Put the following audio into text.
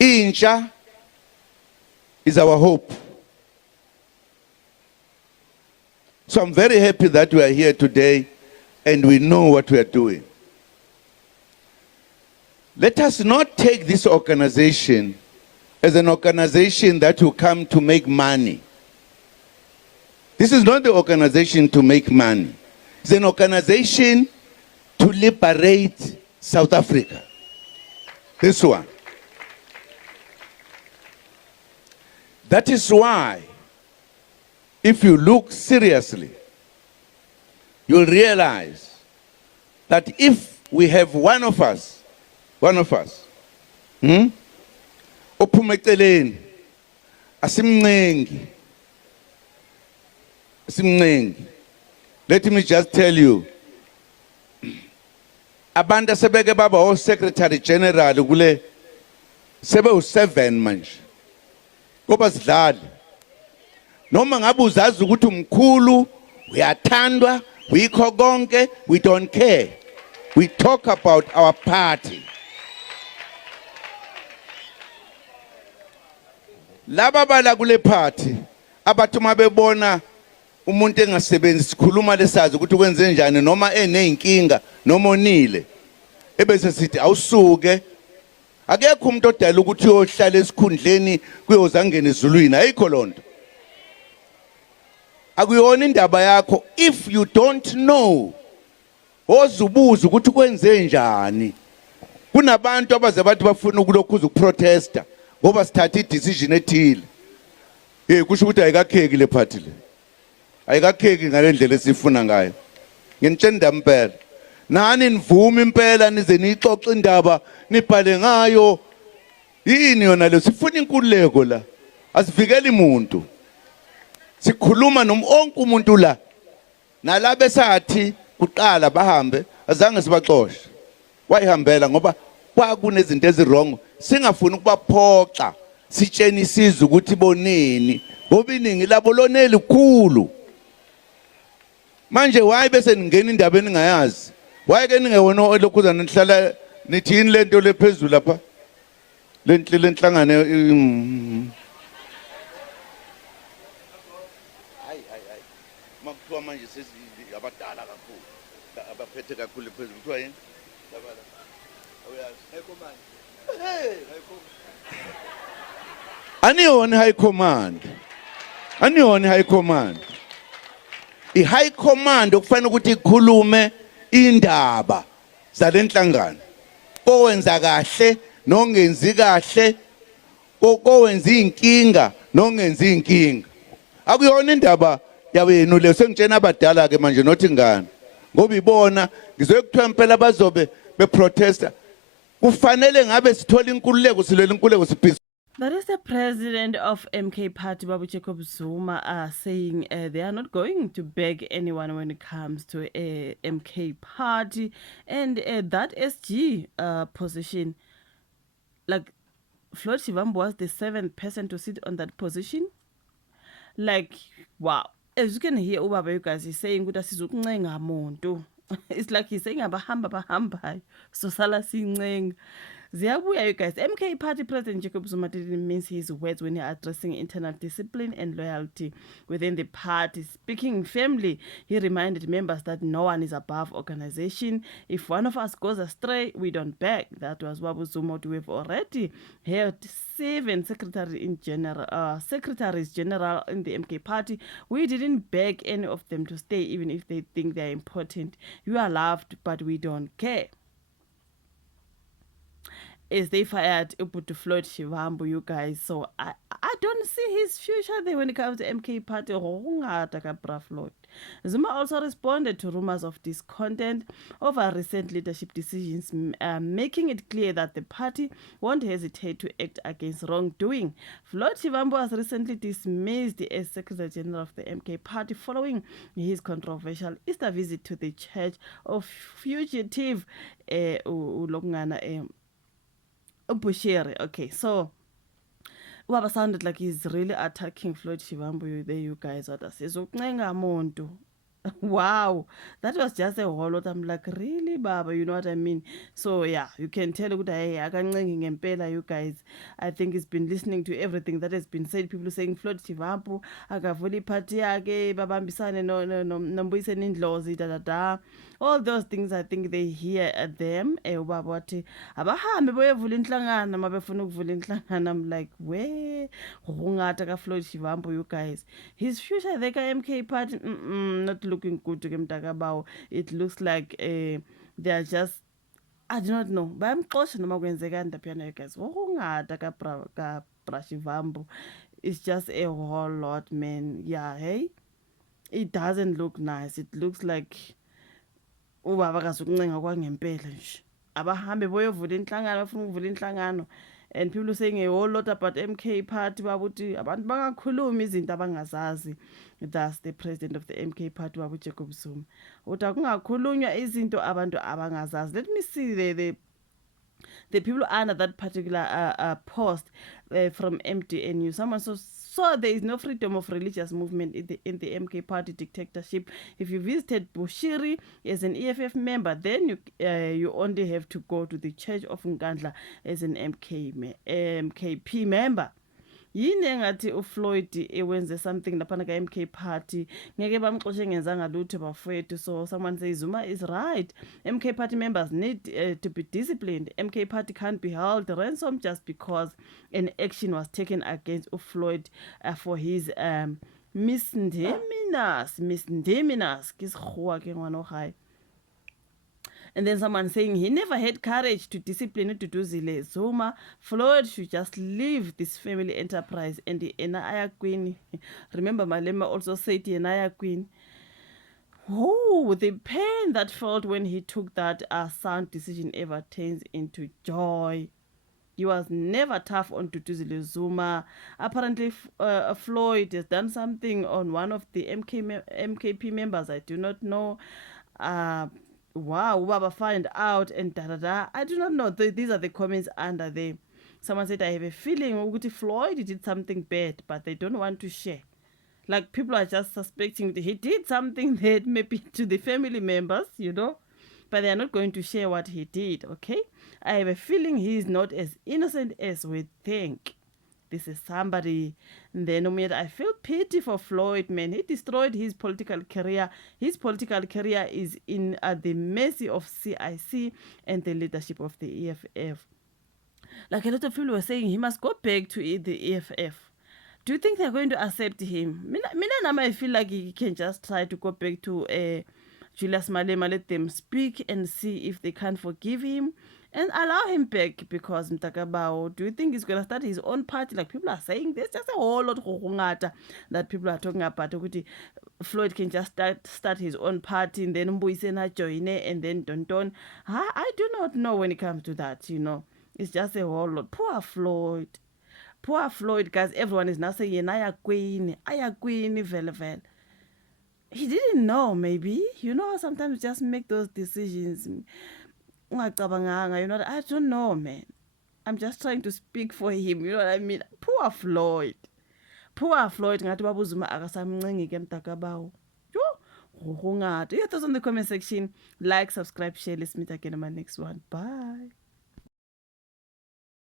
Intsha is our hope. So I'm very happy that we are here today and we know what we are doing. Let us not take this organization as an organization that will come to make money. This is not the organization to make money. It's an organization to liberate South Africa. This one. That is why, if you look seriously, you'll realize that if we have one of us, ophume eceleni, asimncengi. Let me just tell you, abantu sebeke baba o Secretary General kule sebe u7 manje. Ngoba sidlali. Noma ngabe uzazi ukuthi umkhulu, uyathandwa, uyikho konke, we don't care. We talk about our party. Laba bala kule party, abathi mabebona umuntu engasebenzi sikhuluma lesazi ukuthi kwenze njani noma eneyinkinga noma onile. Ebese sithi awusuke. Akekho umuntu odala ukuthi uyohlala esikhundleni kuyozangena ezulwini, ayikho lonto. Akuyona indaba yakho if you don't know. Ozubuza ukuthi kwenze njani. Kunabantu abaze bathi bafuna ukulokhuza ukuprotesta ngoba sithatha idecision ethile. Kusho ukuthi ayikakheki le party le. Ayikakheki ngalendlela esifuna ngayo. Nginitshela impela. Nani nivume impela nize nixoxe indaba nibhale ngayo. Yini yona le sifuna inkululeko la. Asivikeli umuntu. Sikhuluma nomonke umuntu la. Nalabo esathi kuqala bahambe azange sibaxoshe. Wayihambela ngoba kwakunezinto ezirong. Singafuni ukubaphoxa. Sitsheni isizwe ukuthi bonini. Ngoba iningi labo loneli kukhulu. Manje waye bese ningena indaba eningayazi. Waye ke ningewona olokhuza nihlala nithini lento lephezulu lapha. Lenhlangane makuthiwa manje abadala kakhulu. Abaphethe kakhulu phezulu kuthiwa yini? Labala. Awuyazi. High command. Hey, high command. Anione high command. Anione high command. I-high command okufanele ukuthi ikhulume indaba zalenhlangano. Owenza kahle nongenzi kahle, owenza inkinga nongenzi inkinga. Akuyona indaba yawenu le sengitshena abadala ke manje nothi ngani. Ngoba ibona ngizoyekuthiwa impela bazobe beprotesta. Kufanele ngabe sithola inkululeko silwela inkululeko siphisa. That is the president of MK Party, Babu Jacob Zuma, saying they are not going to beg anyone when it comes to MK Party. And that SG position, like Floyd Shivambu was the 7th person to sit on that position. Like, wow. As you can hear, Ubaba, you guys is saying, it's like he's saying, bahamba, so sala singeng. Ziyabuya, you guys. MK Party President Jacob Zuma didn't mince his words when addressing internal discipline and loyalty within the party. Speaking firmly, he reminded members that no one is above organization. If one of us goes astray, we don't beg. That was Babu Zuma. We've already heard 7 secretaries general in the MK Party. We didn't beg any of them to stay, even if they think they're important. You are loved, but we don't care. As they fired Uputu Floyd Shivambu, you guys. So I don't see his future there when it comes to MK Party. Floyd. Zuma also responded to rumors of discontent over recent leadership decisions, making it clear that the party won't hesitate to act against wrongdoing. Floyd Shivambu was recently dismissed as Secretary General of the MK Party following his controversial Easter visit to the Church of Fugitive Bushiri. Okay, so Ubaba sounded like he's really attacking Floyd Shivambu there, you guys. What says Muntu? Wow, that was just a whole lot. I'm like, really, Baba? You know what I mean? So yeah, you can tell ukuthi hey, akancengi ngempela, you guys. I think he's been listening to everything that has been said. People saying Floyd Shivambu akavula iphathi yakhe babambisane noMbuyiseni Ndlozi da. All those things I think they hear at them. Ubaba wathi abahambe boyevula inhlangano mabefuna ukuvula inhlangano. I'm like, we ngata ka Floyd Shivambu, you guys. His future there ka MK party not looking good to Mtakabawo. It looks like they are just, I do not know. Bayamxosha noma kwenzekani laphana, you guys. Ngata ka Shivambu. It's just a whole lot, man. Yeah, hey. It doesn't look nice. It looks like ubaba kazokuncenga kwangempela nje. Abahambe boyovula inhlangano, bafuna ukuvula inhlangano. And people saying a whole lot about MK party babuthi abantu bangakhuluma izinto abangazazi. That's the president of the MK party babu Jacob Zuma. Uthi akungakhulunywa izinto abantu abangazazi. Let me see the people under that particular post from MDNU. Someone saw there is no freedom of religious movement in the MK party dictatorship. If you visited Bushiri as an EFF member, then you only have to go to the Church of Nkandla as an MKP member. Yini engathi uFloyd ewenze something laphana ka MK party ngeke bamxoshe ngenzanga lutho bafowethu. So someone says Zuma is right. MK party members need to be disciplined. MK party can't be held ransom just because an action was taken against uFloyd for his misdemeanors kisikhuwa ke ngwana high. And then someone saying he never had courage to discipline Duduzile Zuma. Floyd should just leave this family enterprise. And the Enaya Queen, remember Malema also said the Enaya Queen. Oh, the pain that felt when he took that sound decision ever turns into joy. He was never tough on Duduzile Zuma. Apparently, Floyd has done something on one of the MKP members. I do not know. Wow, Baba find out and I do not know. These are the comments under there. Someone said, I have a feeling Uguti Floyd did something bad, but they don't want to share. Like people are just suspecting that he did something that maybe to the family members, you know, but they are not going to share what he did, okay? I have a feeling he is not as innocent as we think. This is somebody. And then I feel pity for Floyd, man. He destroyed his political career. His political career is in at the mercy of CIC and the leadership of the EFF. Like a lot of people were saying, he must go back to the EFF. Do you think they're going to accept him? I feel like he can just try to go back to Julius Malema, let them speak and see if they can forgive him and allow him back. Because Mtakabawo, do you think he's going to start his own party? Like people are saying, there's just a whole lot of that people are talking about. Floyd can just start his own party and then Mbuyiseni join it and then Don. I do not know when it comes to that, you know. It's just a whole lot. Poor Floyd. Poor Floyd, guys. Everyone is now saying, Aya Queen, vele. He didn't know, maybe. You know, sometimes just make those decisions. You know, I don't know, man. I'm just trying to speak for him. You know what I mean? Poor Floyd. Poor Floyd. Ngathi Baba uZuma akasamncengi ke Mtakabawo. Your thoughts on the comment section. Like, subscribe, share. Let's meet again in my next one. Bye.